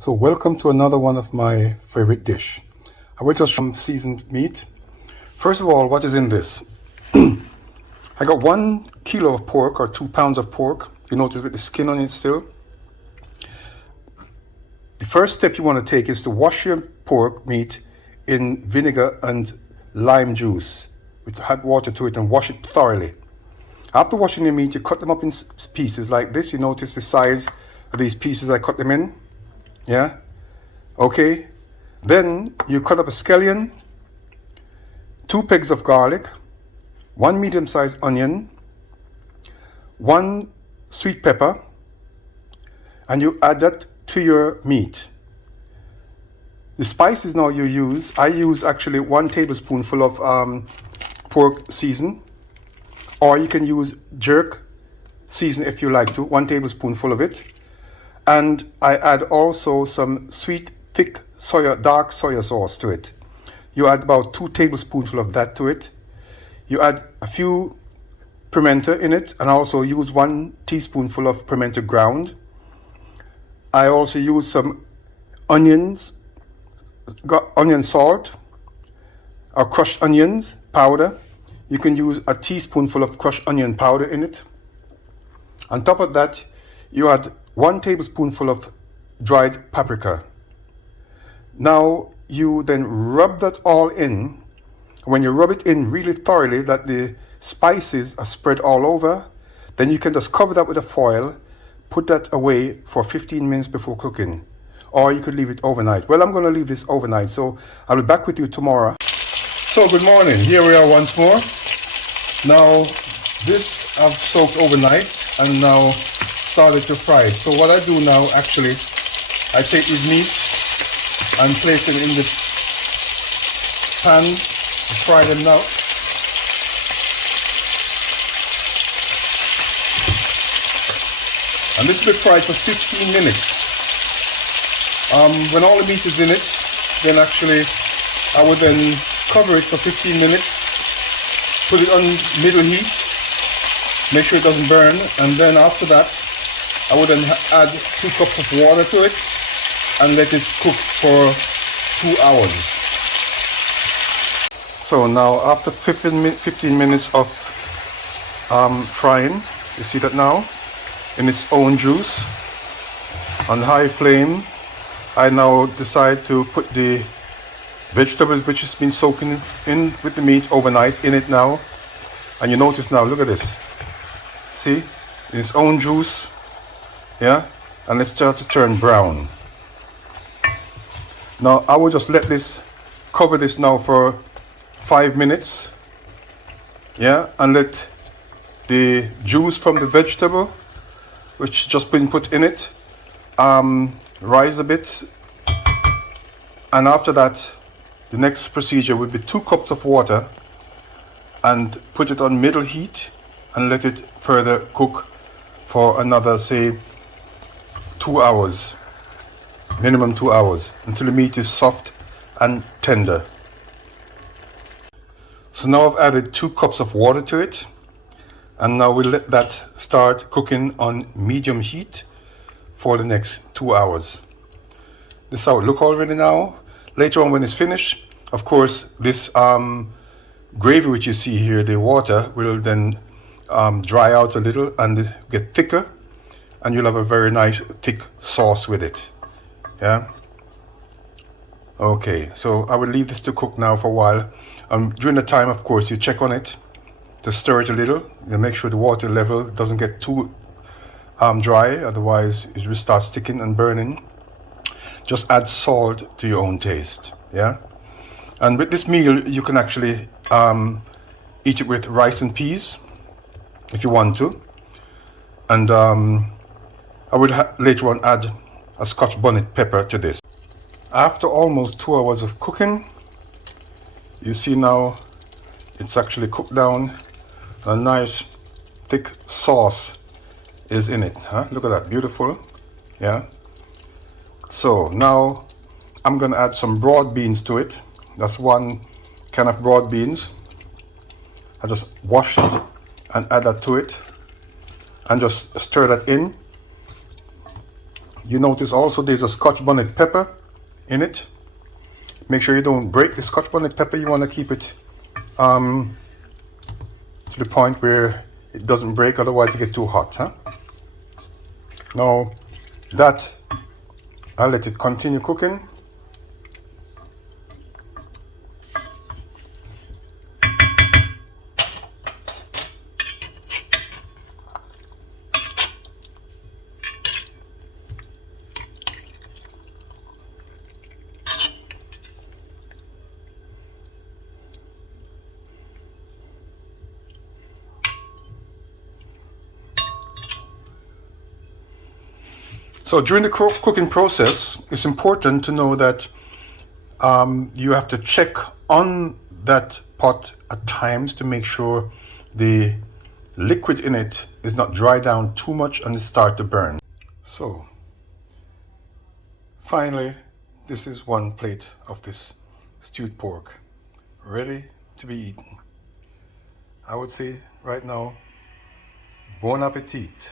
So welcome to another one of my favorite dish. I will just some seasoned meat. First of all, what is in this? I got 1 kilo of pork or 2 pounds of pork. You notice with the skin on it still. The first step you want to take is to wash your pork meat in vinegar and lime juice with hot water to it and wash it thoroughly. After washing your meat, you cut them up in pieces like this. You notice the size of these pieces I cut them in. Yeah? Okay. Then you cut up a scallion, 2 pegs of garlic, 1 medium-sized onion, 1 sweet pepper, and you add that to your meat. The spices now I use actually 1 tablespoonful of pork season, or you can use jerk season if you like to, 1 tablespoonful of it. And I add also some sweet, thick dark soya sauce to it. You add about 2 tablespoonfuls of that to it. You add a few pimento in it, and also use 1 teaspoonful of pimento ground. I also use some onion salt or crushed onions powder. You can use a teaspoonful of crushed onion powder in it. On top of that, you add 1 tablespoonful of dried paprika. Now you then rub that all in. When you rub it in really thoroughly, that the spices are spread all over, then you can just cover that with a foil, put that away for 15 minutes before cooking. Or you could leave it overnight. Well, I'm going to leave this overnight, so I'll be back with you tomorrow. So good morning, here we are once more. Now this I've soaked overnight and now started to fry it. So what I do now, actually, I take these meats and place them in the pan and fry them now. And this will be fried for 15 minutes. When all the meat is in it, then actually I would then cover it for 15 minutes, put it on middle heat, make sure it doesn't burn, and then after that I would then add 2 cups of water to it and let it cook for 2 hours. So now after 15 minutes of frying, you see that now in its own juice on high flame, I now decide to put the vegetables which has been soaking in with the meat overnight in it now. And you notice now, look at this. See, in its own juice. Yeah, and let's start to turn brown. Now I will just let this cover this now for 5 minutes. Yeah, and let the juice from the vegetable which just been put in it rise a bit. And after that, the next procedure would be 2 cups of water and put it on middle heat and let it further cook for another, say, 2 hours, minimum 2 hours, until the meat is soft and tender. So now I've added 2 cups of water to it, and now we'll let that start cooking on medium heat for the next 2 hours. This is how it looks already now. Later on when it's finished, of course, this gravy which you see here, the water will then dry out a little and get thicker, and you'll have a very nice thick sauce with it. Yeah. Okay, so I will leave this to cook now for a while. During the time, of course, you check on it to stir it a little. You make sure the water level doesn't get too dry, otherwise it will start sticking and burning. Just add salt to your own taste. Yeah. And with this meal, you can actually eat it with rice and peas if you want to. And I would later on add a Scotch bonnet pepper to this. After almost 2 hours of cooking, you see now it's actually cooked down. A nice thick sauce is in it. Huh? Look at that, beautiful. Yeah. So now I'm gonna add some broad beans to it. That's 1 can of broad beans. I just wash it and add that to it and just stir that in. You notice also there's a Scotch bonnet pepper in it. Make sure you don't break the Scotch bonnet pepper. You want to keep it to the point where it doesn't break, otherwise it gets too hot. Huh? Now that, I'll let it continue cooking. So during the cooking process, it's important to know that you have to check on that pot at times to make sure the liquid in it is not dry down too much and it start to burn. So finally, this is one plate of this stewed pork ready to be eaten. I would say right now, bon appetit.